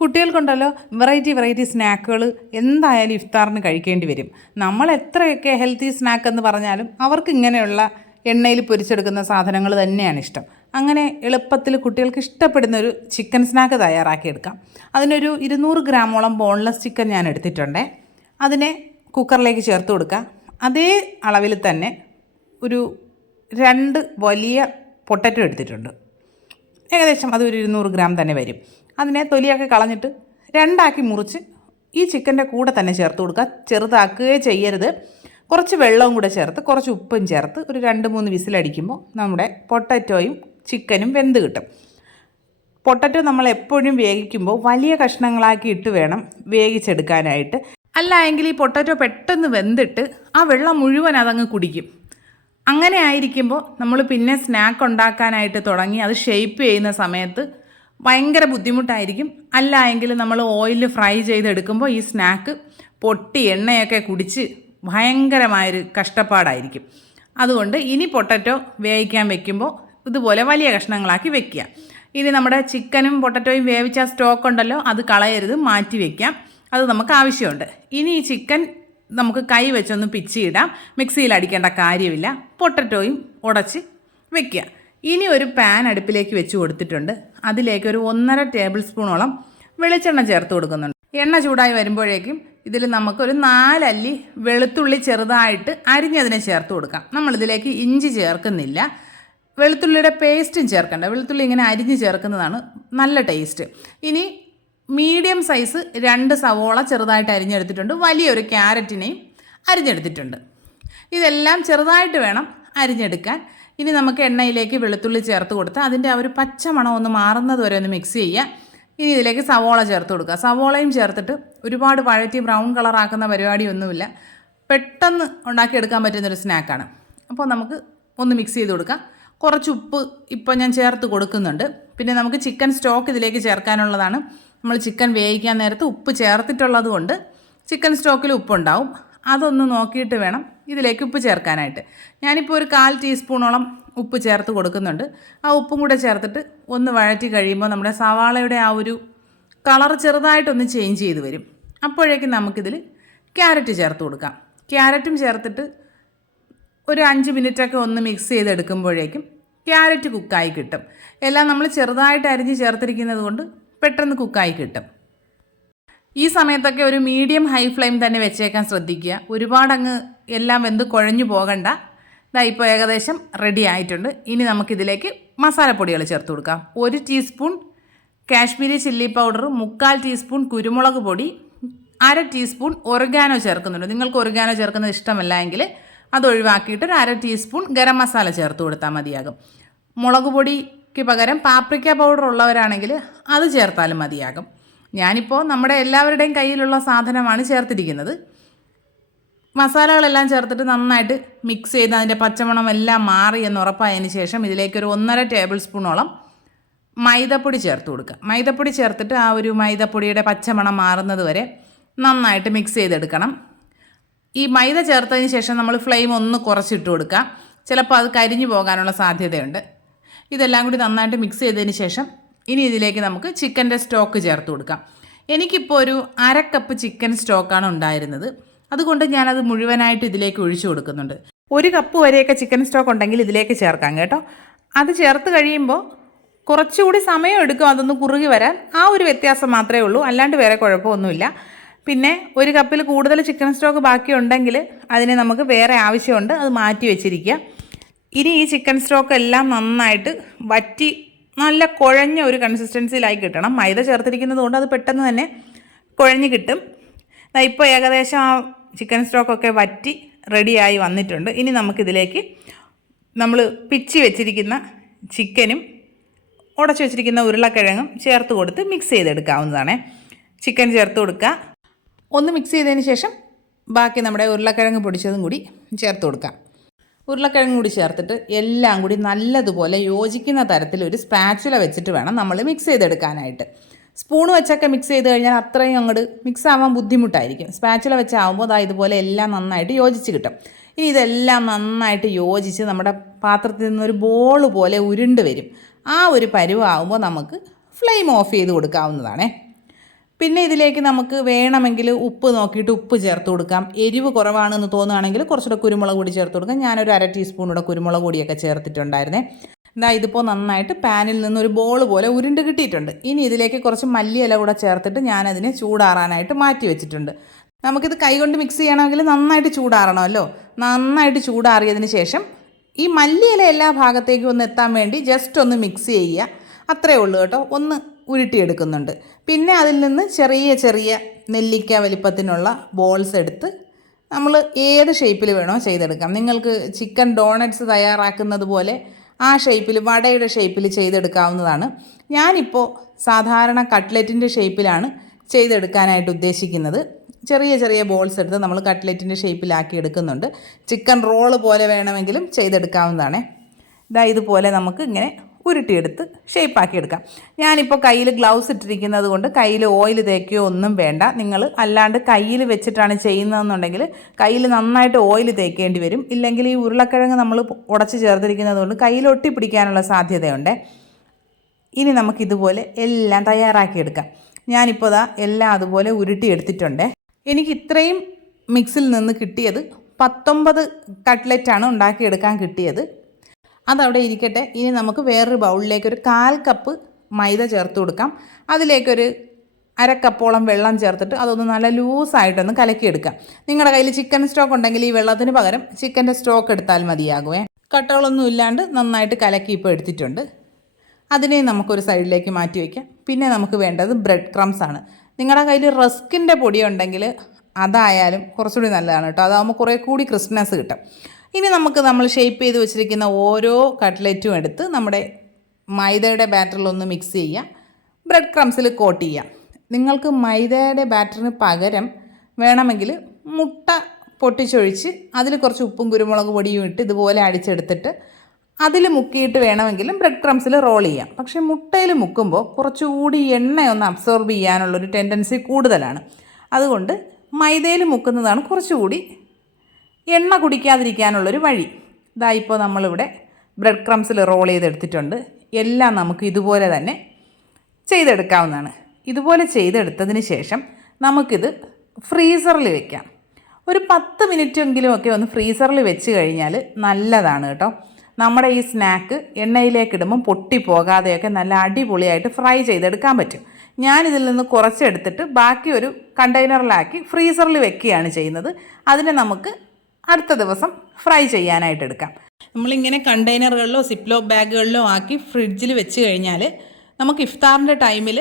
കുട്ടികൾക്കുണ്ടല്ലോ variety സ്നാക്കുകൾ എന്തായാലും ഇഫ്താറിന് കഴിക്കേണ്ടി വരും. നമ്മൾ എത്രയൊക്കെ ഹെൽത്തി സ്നാക്ക് എന്ന് പറഞ്ഞാലും അവർക്ക് ഇങ്ങനെയുള്ള എണ്ണയിൽ പൊരിച്ചെടുക്കുന്ന സാധനങ്ങൾ തന്നെയാണ് ഇഷ്ടം. അങ്ങനെ എളുപ്പത്തിൽ കുട്ടികൾക്ക് ഇഷ്ടപ്പെടുന്നൊരു ചിക്കൻ സ്നാക്ക് തയ്യാറാക്കിയെടുക്കാം. അതിനൊരു 200 ഗ്രാമോളം ബോൺലെസ് ചിക്കൻ ഞാൻ എടുത്തിട്ടുണ്ട്. അതിനെ കുക്കറിലേക്ക് ചേർത്ത് കൊടുക്കുക. അതേ അളവിൽ തന്നെ ഒരു 2 വലിയ പൊട്ടറ്റോ എടുത്തിട്ടുണ്ട്. ഏകദേശം അതൊരു 200 ഗ്രാം തന്നെ വരും. അതിനെ തൊലിയൊക്കെ കളഞ്ഞിട്ട് 2ആക്കി മുറിച്ച് ഈ ചിക്കൻ്റെ കൂടെ തന്നെ ചേർത്ത് കൊടുക്കുക. ചെറുതാക്കുകയോ ചെയ്യരുത്. കുറച്ച് വെള്ളവും കൂടെ ചേർത്ത് കുറച്ച് ഉപ്പും ചേർത്ത് ഒരു 2-3 വിസിലടിക്കുമ്പോൾ നമ്മുടെ പൊട്ടറ്റോയും ചിക്കനും വെന്ത് കിട്ടും. പൊട്ടറ്റോ നമ്മൾ എപ്പോഴും വേവിക്കുമ്പോൾ വലിയ കഷ്ണങ്ങളാക്കി ഇട്ട് വേണം വേവിച്ചെടുക്കാനായിട്ട്. അല്ല എങ്കിൽ ഈ പൊട്ടറ്റോ പെട്ടെന്ന് വെന്തിട്ട് ആ വെള്ളം മുഴുവൻ അതങ്ങ് കുടിക്കും. അങ്ങനെ ആയിരിക്കുമ്പോൾ നമ്മൾ പിന്നെ സ്നാക്ക് ഉണ്ടാക്കാനായിട്ട് തുടങ്ങി അത് ഷേപ്പ് ചെയ്യുന്ന സമയത്ത് ഭയങ്കര ബുദ്ധിമുട്ടായിരിക്കും. അല്ല എങ്കിൽ നമ്മൾ ഓയിലിൽ ഫ്രൈ ചെയ്തെടുക്കുമ്പോൾ ഈ സ്നാക്ക് പൊട്ടി എണ്ണയൊക്കെ കുടിച്ച് ഭയങ്കരമായൊരു കഷ്ടപ്പാടായിരിക്കും. അതുകൊണ്ട് ഇനി പൊട്ടറ്റോ വേവിക്കാൻ വെക്കുമ്പോൾ ഇതുപോലെ വലിയ കഷ്ണങ്ങളാക്കി വെക്കുക. ഇനി നമ്മുടെ ചിക്കനും പൊട്ടറ്റോയും വേവിച്ച സ്റ്റോക്ക് ഉണ്ടല്ലോ, അത് കളയരുത്, മാറ്റി വയ്ക്കാം. അത് നമുക്ക് ആവശ്യമുണ്ട്. ഇനി ഈ ചിക്കൻ നമുക്ക് കൈ വെച്ചൊന്ന് പിച്ചിയിടാം. മിക്സിയിൽ അടിക്കേണ്ട കാര്യമില്ല. പൊട്ടറ്റോയും ഉടച്ച് വെക്കുക. ഇനി ഒരു പാൻ അടുപ്പിലേക്ക് വെച്ച് കൊടുത്തിട്ടുണ്ട്. അതിലേക്ക് ഒരു 1.5 ടേബിൾ സ്പൂണോളം വെളിച്ചെണ്ണ ചേർത്ത് കൊടുക്കുന്നുണ്ട്. എണ്ണ ചൂടായി വരുമ്പോഴേക്കും ഇതിൽ നമുക്കൊരു 4 അല്ലി വെളുത്തുള്ളി ചെറുതായിട്ട് അരിഞ്ഞതിനെ ചേർത്ത് കൊടുക്കാം. നമ്മളിതിലേക്ക് ഇഞ്ചി ചേർക്കുന്നില്ല. വെളുത്തുള്ളിയുടെ പേസ്റ്റും ചേർക്കണ്ട. വെളുത്തുള്ളി ഇങ്ങനെ അരിഞ്ഞ് ചേർക്കുന്നതാണ് നല്ല ടേസ്റ്റ്. ഇനി മീഡിയം സൈസ് 2 സവോള ചെറുതായിട്ട് അരിഞ്ഞെടുത്തിട്ടുണ്ട്. വലിയൊരു ക്യാരറ്റിനെയും അരിഞ്ഞെടുത്തിട്ടുണ്ട്. ഇതെല്ലാം ചെറുതായിട്ട് വേണം അരിഞ്ഞെടുക്കാൻ. ഇനി നമുക്ക് എണ്ണയിലേക്ക് വെളുത്തുള്ളി ചേർത്ത് കൊടുത്ത് അതിൻ്റെ ആ ഒരു പച്ച മണം ഒന്ന് മാറുന്നത് വരെ ഒന്ന് മിക്സ് ചെയ്യുക. ഇനി ഇതിലേക്ക് സവോള ചേർത്ത് കൊടുക്കുക. സവോളയും ചേർത്തിട്ട് ഒരുപാട് വഴറ്റി ബ്രൗൺ കളറാക്കുന്ന പരിപാടിയൊന്നുമില്ല. പെട്ടെന്ന് ഉണ്ടാക്കിയെടുക്കാൻ പറ്റുന്നൊരു സ്നാക്കാണ്. അപ്പോൾ നമുക്ക് ഒന്ന് മിക്സ് ചെയ്ത് കൊടുക്കാം. കുറച്ച് ഉപ്പ് ഇപ്പോൾ ഞാൻ ചേർത്ത് കൊടുക്കുന്നുണ്ട്. പിന്നെ നമുക്ക് ചിക്കൻ സ്റ്റോക്ക് ഇതിലേക്ക് ചേർക്കാനുള്ളതാണ്. നമ്മൾ ചിക്കൻ വേവിക്കാൻ നേരത്ത് ഉപ്പ് ചേർത്തിട്ടുള്ളത് കൊണ്ട് ചിക്കൻ സ്റ്റോക്കിൽ ഉപ്പുണ്ടാവും. അതൊന്ന് നോക്കിയിട്ട് വേണം ഇതിലേക്ക് ഉപ്പ് ചേർക്കാനായിട്ട്. ഞാനിപ്പോൾ ഒരു 1/4 ടീസ്പൂണോളം ഉപ്പ് ചേർത്ത് കൊടുക്കുന്നുണ്ട്. ആ ഉപ്പും കൂടെ ചേർത്തിട്ട് ഒന്ന് വഴറ്റി കഴിയുമ്പോൾ നമ്മുടെ സവാളയുടെ ആ ഒരു കളർ ചെറുതായിട്ടൊന്ന് ചേഞ്ച് ചെയ്ത് വരും. അപ്പോഴേക്കും നമുക്കിതിൽ ക്യാരറ്റ് ചേർത്ത് കൊടുക്കാം. ക്യാരറ്റും ചേർത്തിട്ട് ഒരു 5 മിനിറ്റൊക്കെ ഒന്ന് മിക്സ് ചെയ്തെടുക്കുമ്പോഴേക്കും ക്യാരറ്റ് കുക്കായി കിട്ടും. എല്ലാം നമ്മൾ ചെറുതായിട്ട് അരിഞ്ഞ് ചേർത്തിരിക്കുന്നത് കൊണ്ട് പെട്ടെന്ന് കുക്കായി കിട്ടും. ഈ സമയത്തൊക്കെ ഒരു മീഡിയം ഹൈ ഫ്ലെയിം തന്നെ വെച്ചേക്കാൻ ശ്രദ്ധിക്കുക. ഒരുപാടങ്ങ് എല്ലാം വെന്ത് കുഴഞ്ഞു പോകണ്ട. ഇതാ ഇപ്പോൾ ഏകദേശം റെഡി ആയിട്ടുണ്ട്. ഇനി നമുക്കിതിലേക്ക് മസാലപ്പൊടികൾ ചേർത്ത് കൊടുക്കാം. 1 teaspoon Kashmiri chilli powder, 3/4 teaspoon കുരുമുളക് പൊടി, 1/2 ടീസ്പൂൺ ഒറിഗാനോ ചേർക്കുന്നുണ്ട്. നിങ്ങൾക്ക് ഒറിഗാനോ ചേർക്കുന്നത് ഇഷ്ടമല്ല എങ്കിൽ അത് ഒഴിവാക്കിയിട്ട് ഒരു 1/2 ടീസ്പൂൺ ഗരം മസാല ചേർത്ത് കൊടുത്താൽ മതിയാകും. മുളക് പൊടിക്ക് പകരം പാപ്രിക്ക പൗഡർ ഉള്ളവരാണെങ്കിൽ അത് ചേർത്താലും മതിയാകും. ഞാനിപ്പോൾ നമ്മുടെ എല്ലാവരുടെയും കയ്യിലുള്ള സാധനമാണ് ചേർത്തിരിക്കുന്നത്. മസാലകളെല്ലാം ചേർത്തിട്ട് നന്നായിട്ട് മിക്സ് ചെയ്ത് അതിൻ്റെ പച്ചമണം എല്ലാം മാറി എന്ന് ഉറപ്പായതിന് ശേഷം ഇതിലേക്കൊരു 1.5 ടേബിൾ സ്പൂണോളം മൈദപ്പൊടി ചേർത്ത് കൊടുക്കുക. മൈദപ്പൊടി ചേർത്തിട്ട് ആ ഒരു മൈദപ്പൊടിയുടെ പച്ചമണം മാറുന്നത് വരെ നന്നായിട്ട് മിക്സ് ചെയ്തെടുക്കണം. ഈ മൈദ ചേർത്തതിന് ശേഷം നമ്മൾ ഫ്ലെയിം ഒന്ന് കുറച്ചിട്ട് കൊടുക്കുക. ചിലപ്പോൾ അത് കരിഞ്ഞു പോകാനുള്ള സാധ്യതയുണ്ട്. ഇതെല്ലാം കൂടി നന്നായിട്ട് മിക്സ് ചെയ്തതിന് ശേഷം ഇനി ഇതിലേക്ക് നമുക്ക് ചിക്കൻ്റെ സ്റ്റോക്ക് ചേർത്ത് കൊടുക്കാം. എനിക്കിപ്പോൾ ഒരു 1/2 കപ്പ് ചിക്കൻ സ്റ്റോക്കാണ് ഉണ്ടായിരുന്നത്. അതുകൊണ്ട് ഞാനത് മുഴുവനായിട്ട് ഇതിലേക്ക് ഒഴിച്ചു കൊടുക്കുന്നുണ്ട്. 1 കപ്പ് വരെയൊക്കെ ചിക്കൻ സ്റ്റോക്ക് ഉണ്ടെങ്കിൽ ഇതിലേക്ക് ചേർക്കാം കേട്ടോ. അത് ചേർത്ത് കഴിയുമ്പോൾ കുറച്ചുകൂടി സമയം എടുക്കും അതൊന്ന് കുറുകി വരാൻ. ആ ഒരു വ്യത്യാസം മാത്രമേ ഉള്ളൂ. അല്ലാണ്ട് വേറെ കുഴപ്പമൊന്നുമില്ല. പിന്നെ 1 കപ്പിൽ കൂടുതൽ ചിക്കൻ സ്റ്റോക്ക് ബാക്കിയുണ്ടെങ്കിൽ അതിന് നമുക്ക് വേറെ ആവശ്യമുണ്ട്. അത് മാറ്റി വെച്ചിരിക്കുക. ഇനി ഈ ചിക്കൻ സ്റ്റോക്ക് എല്ലാം നന്നായിട്ട് വറ്റി നല്ല കുഴഞ്ഞ ഒരു കൺസിസ്റ്റൻസിയിലായി കിട്ടണം. മൈദ ചേർത്തിരിക്കുന്നത് കൊണ്ട് അത് പെട്ടെന്ന് തന്നെ കുഴഞ്ഞ് കിട്ടും. ഇപ്പോൾ ഏകദേശം ആ ചിക്കൻ സ്റ്റോക്കൊക്കെ വറ്റി റെഡിയായി വന്നിട്ടുണ്ട്. ഇനി നമുക്കിതിലേക്ക് നമ്മൾ പിച്ചി വെച്ചിരിക്കുന്ന ചിക്കനും ഉടച്ചു വെച്ചിരിക്കുന്ന ഉരുളക്കിഴങ്ങും ചേർത്ത് കൊടുത്ത് മിക്സ് ചെയ്തെടുക്കാവുന്നതാണ്. ചിക്കൻ ചേർത്ത് കൊടുക്കുക. ഒന്ന് മിക്സ് ചെയ്തതിന് ശേഷം ബാക്കി നമ്മുടെ ഉരുളക്കിഴങ്ങ് പൊടിച്ചതും കൂടി ചേർത്ത് കൊടുക്കാം. ഉരുളക്കിഴങ്ങ് കൂടി ചേർത്തിട്ട് എല്ലാം കൂടി നല്ലതുപോലെ യോജിക്കുന്ന തരത്തിൽ ഒരു സ്പാച്ചുല വെച്ചിട്ട് വേണം നമ്മൾ മിക്സ് ചെയ്തെടുക്കാനായിട്ട്. സ്പൂൺ വെച്ചൊക്കെ മിക്സ് ചെയ്ത് കഴിഞ്ഞാൽ അത്രയും അങ്ങോട്ട് മിക്സ് ആവാൻ ബുദ്ധിമുട്ടായിരിക്കും. സ്പാച്ചുല വെച്ചാകുമ്പോൾ അതാ ഇതുപോലെ എല്ലാം നന്നായിട്ട് യോജിച്ച് കിട്ടും. ഇനി ഇതെല്ലാം നന്നായിട്ട് യോജിച്ച് നമ്മുടെ പാത്രത്തിൽ നിന്നൊരു ബോൾ പോലെ ഉരുണ്ട് വരും. ആ ഒരു പരുവാകുമ്പോൾ നമുക്ക് ഫ്ലെയിം ഓഫ് ചെയ്ത് കൊടുക്കാവുന്നതാണേ. പിന്നെ ഇതിലേക്ക് നമുക്ക് വേണമെങ്കിൽ ഉപ്പ് നോക്കിയിട്ട് ഉപ്പ് ചേർത്ത് കൊടുക്കാം. എരിവ് കുറവാണെന്ന് തോന്നുകയാണെങ്കിൽ കുറച്ചുകൂടെ കുരുമുളക് പൊടി ചേർത്ത് കൊടുക്കാം. ഞാനൊരു 1/2 ടീസ്പൂണൂടെ കുരുമുളക് പൊടിയൊക്കെ ചേർത്തിട്ടുണ്ടായിരുന്നേ. ഇതിപ്പോൾ നന്നായിട്ട് പാനിൽ നിന്നൊരു ബോൾ പോലെ ഉരുണ്ട് കിട്ടിയിട്ടുണ്ട്. ഇനി ഇതിലേക്ക് കുറച്ച് മല്ലിയില കൂടെ ചേർത്തിട്ട് ഞാനതിനെ ചൂടാറാനായിട്ട് മാറ്റി വെച്ചിട്ടുണ്ട്. നമുക്കിത് കൈകൊണ്ട് മിക്സ് ചെയ്യണമെങ്കിൽ നന്നായിട്ട് ചൂടാറണമല്ലോ. നന്നായിട്ട് ചൂടാറിയതിന് ശേഷം ഈ മല്ലിയില എല്ലാ ഭാഗത്തേക്കും ഒന്ന് എത്താൻ വേണ്ടി ജസ്റ്റ് ഒന്ന് മിക്സ് ചെയ്യുക. അത്രയേ ഉള്ളൂ കേട്ടോ. ഒന്ന് ഉരുട്ടിയെടുക്കുന്നുണ്ട്. പിന്നെ അതിൽ നിന്ന് ചെറിയ ചെറിയ നെല്ലിക്ക വലിപ്പത്തിനുള്ള ബോൾസ് എടുത്ത് നമ്മൾ ഏത് ഷേപ്പിൽ വേണോ ചെയ്തെടുക്കാം. നിങ്ങൾക്ക് ചിക്കൻ ഡോണറ്റ്സ് തയ്യാറാക്കുന്നത് പോലെ ആ ഷേപ്പിൽ, വടയുടെ ഷേപ്പിൽ ചെയ്തെടുക്കാവുന്നതാണ്. ഞാനിപ്പോൾ സാധാരണ കട്ട്ലറ്റിൻ്റെ ഷേപ്പിലാണ് ചെയ്തെടുക്കാനായിട്ട് ഉദ്ദേശിക്കുന്നത്. ചെറിയ ചെറിയ ബോൾസ് എടുത്ത് നമ്മൾ കട്ട്ലറ്റിൻ്റെ ഷേപ്പിലാക്കി എടുക്കുന്നുണ്ട്. ചിക്കൻ റോള് പോലെ വേണമെങ്കിലും ചെയ്തെടുക്കാവുന്നതാണ്. ഇതുപോലെ നമുക്ക് ഇങ്ങനെ ഉരുട്ടിയെടുത്ത് ഷേപ്പാക്കി എടുക്കാം. ഞാനിപ്പോൾ കയ്യിൽ ഗ്ലൗസ് ഇട്ടിരിക്കുന്നത് കൊണ്ട് കയ്യിൽ ഓയിൽ തേക്കുകയോ ഒന്നും വേണ്ട. നിങ്ങൾ അല്ലാണ്ട് കയ്യിൽ വെച്ചിട്ടാണ് ചെയ്യുന്നതെന്നുണ്ടെങ്കിൽ കയ്യിൽ നന്നായിട്ട് ഓയിൽ തേക്കേണ്ടി വരും. ഇല്ലെങ്കിൽ ഈ ഉരുളക്കിഴങ്ങ് നമ്മൾ ഉടച്ച് ചേർത്തിരിക്കുന്നത് കൊണ്ട് കയ്യിൽ ഒട്ടിപ്പിടിക്കാനുള്ള സാധ്യതയുണ്ട്. ഇനി നമുക്കിതുപോലെ എല്ലാം തയ്യാറാക്കിയെടുക്കാം. ഞാനിപ്പോൾ എല്ലാം അതുപോലെ ഉരുട്ടിയെടുത്തിട്ടുണ്ട്. എനിക്ക് ഇത്രയും മിക്സിൽ നിന്ന് കിട്ടിയത് 19 കട്ട്ലറ്റാണ് ഉണ്ടാക്കിയെടുക്കാൻ കിട്ടിയത്. അതവിടെ ഇരിക്കട്ടെ. ഇനി നമുക്ക് വേറൊരു ബൗളിലേക്ക് ഒരു 1/4 കപ്പ് മൈദ ചേർത്ത് കൊടുക്കാം. അതിലേക്കൊരു 1/2 കപ്പോളം വെള്ളം ചേർത്തിട്ട് അതൊന്ന് നല്ല ലൂസായിട്ടൊന്ന് കലക്കിയെടുക്കാം. നിങ്ങളുടെ കയ്യിൽ ചിക്കൻ സ്റ്റോക്ക് ഉണ്ടെങ്കിൽ ഈ വെള്ളത്തിന് പകരം ചിക്കൻ്റെ സ്റ്റോക്ക് എടുത്താൽ മതിയാകുമേ. കട്ടകളൊന്നും ഇല്ലാണ്ട് നന്നായിട്ട് കലക്കി ഇപ്പോൾ എടുത്തിട്ടുണ്ട്. അതിനെ നമുക്കൊരു സൈഡിലേക്ക് മാറ്റി വയ്ക്കാം. പിന്നെ നമുക്ക് വേണ്ടത് ബ്രെഡ് ക്രംസ് ആണ്. നിങ്ങളുടെ കയ്യിൽ റസ്കിൻ്റെ പൊടി ഉണ്ടെങ്കിൽ അതായാലും കുറച്ചുകൂടി നല്ലതാണ് കേട്ടോ. അതാകുമ്പോൾ കുറേ കൂടി ക്രിസ്പ്നെസ് കിട്ടും. ഇനി നമ്മൾ ഷേപ്പ് ചെയ്ത് വെച്ചിരിക്കുന്ന ഓരോ കട്ട്ലറ്റും എടുത്ത് നമ്മുടെ മൈദയുടെ ബാറ്ററിലൊന്ന് മിക്സ് ചെയ്യുക. ബ്രെഡ് ക്രംസിൽ കോട്ട് ചെയ്യുക. നിങ്ങൾക്ക് മൈദയുടെ ബാറ്ററിന് പകരം വേണമെങ്കിൽ മുട്ട പൊട്ടിച്ചൊഴിച്ച് അതിൽ കുറച്ച് ഉപ്പും കുരുമുളക് പൊടിയും ഇട്ട് ഇതുപോലെ അടിച്ചെടുത്തിട്ട് അതിൽ മുക്കിയിട്ട് വേണമെങ്കിലും ബ്രെഡ് ക്രംസിൽ റോൾ ചെയ്യാം. പക്ഷേ മുട്ടയിൽ മുക്കുമ്പോൾ കുറച്ചുകൂടി എണ്ണയൊന്ന് അബ്സോർബ് ചെയ്യാനുള്ളൊരു ടെൻഡൻസി കൂടുതലാണ്. അതുകൊണ്ട് മൈദയിൽ മുക്കുന്നതാണ് കുറച്ചുകൂടി എണ്ണ കുടിക്കാതിരിക്കാനുള്ളൊരു വഴി. ഇപ്പോൾ നമ്മളിവിടെ ബ്രെഡ് ക്രംസിൽ റോൾ ചെയ്തെടുത്തിട്ടുണ്ട്. എല്ലാം നമുക്ക് ഇതുപോലെ തന്നെ ചെയ്തെടുക്കാവുന്നതാണ്. ഇതുപോലെ ചെയ്തെടുത്തതിന് ശേഷം നമുക്കിത് ഫ്രീസറിൽ വെക്കാം. ഒരു 10 മിനിറ്റെങ്കിലും ഒക്കെ ഒന്ന് ഫ്രീസറിൽ വെച്ച് കഴിഞ്ഞാൽ നല്ലതാണ് കേട്ടോ. നമ്മുടെ ഈ സ്നാക്ക് എണ്ണയിലേക്കിടുമ്പം പൊട്ടിപ്പോകാതെയൊക്കെ നല്ല അടിപൊളിയായിട്ട് ഫ്രൈ ചെയ്തെടുക്കാൻ പറ്റും. ഞാനിതിൽ നിന്ന് കുറച്ചെടുത്തിട്ട് ബാക്കി ഒരു കണ്ടെയ്നറിലാക്കി ഫ്രീസറിൽ വെക്കുകയാണ് ചെയ്യുന്നത്. അതിനെ നമുക്ക് അടുത്ത ദിവസം ഫ്രൈ ചെയ്യാനായിട്ട് എടുക്കാം. നമ്മളിങ്ങനെ കണ്ടെയ്നറുകളിലോ സിപ്ലോ ബാഗുകളിലോ ആക്കി ഫ്രിഡ്ജിൽ വെച്ച് കഴിഞ്ഞാൽ നമുക്ക് ഇഫ്താറിൻ്റെ ടൈമിൽ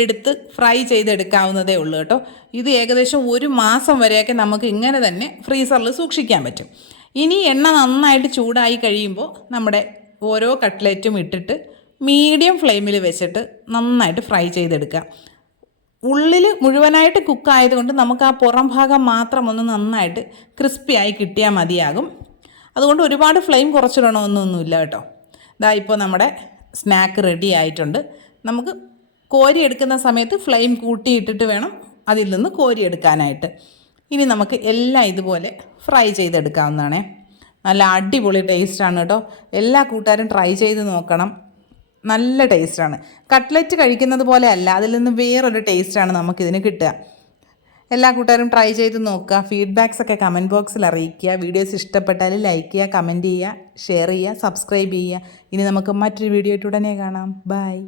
എടുത്ത് ഫ്രൈ ചെയ്തെടുക്കാവുന്നതേ ഉള്ളൂ കേട്ടോ. ഇത് ഏകദേശം 1 മാസം വരെയൊക്കെ നമുക്ക് ഇങ്ങനെ തന്നെ ഫ്രീസറിൽ സൂക്ഷിക്കാൻ പറ്റും. ഇനി എണ്ണ നന്നായിട്ട് ചൂടായി കഴിയുമ്പോൾ നമ്മുടെ ഓരോ കട്ട്ലറ്റും ഇട്ടിട്ട് മീഡിയം ഫ്ലെയിമിൽ വെച്ചിട്ട് നന്നായിട്ട് ഫ്രൈ ചെയ്തെടുക്കുക. ഉള്ളിൽ മുഴുവനായിട്ട് കുക്കായതുകൊണ്ട് നമുക്ക് ആ പുറം ഭാഗം മാത്രം ഒന്ന് നന്നായിട്ട് ക്രിസ്പിയായി കിട്ടിയാൽ മതിയാകും. അതുകൊണ്ട് ഒരുപാട് ഫ്ലെയിം കുറച്ചിടണമെന്നൊന്നുമില്ല കേട്ടോ. ഇപ്പോൾ നമ്മുടെ സ്നാക്ക് റെഡി ആയിട്ടുണ്ട്. നമുക്ക് കോരിയെടുക്കുന്ന സമയത്ത് ഫ്ലെയിം കൂട്ടിയിട്ടിട്ട് വേണം അതിൽ നിന്ന് കോരിയെടുക്കാനായിട്ട്. ഇനി നമുക്ക് എല്ലാം ഇതുപോലെ ഫ്രൈ ചെയ്തെടുക്കാവുന്നതാണേ. നല്ല അടിപൊളി ടേസ്റ്റാണ് കേട്ടോ. എല്ലാ കൂട്ടുകാരും ട്രൈ ചെയ്ത് നോക്കണം. നല്ല ടേസ്റ്റാണ്. കട്ട്ലറ്റ് കഴിക്കുന്നത് പോലെ അല്ല, അതിൽ നിന്ന് വേറൊരു ടേസ്റ്റാണ് നമുക്കിതിന് കിട്ടുക. എല്ലാ കൂട്ടുകാരും ട്രൈ ചെയ്ത് നോക്കുക. ഫീഡ്ബാക്സൊക്കെ കമൻറ്റ് ബോക്സിൽ അറിയിക്കുക. വീഡിയോസ് ഇഷ്ടപ്പെട്ടാൽ ലൈക്ക് ചെയ്യുക, കമൻറ്റ് ചെയ്യുക, ഷെയർ ചെയ്യുക, സബ്സ്ക്രൈബ് ചെയ്യുക. ഇനി നമുക്ക് മറ്റൊരു വീഡിയോ ആയിട്ട് ഉടനെ കാണാം. ബൈ.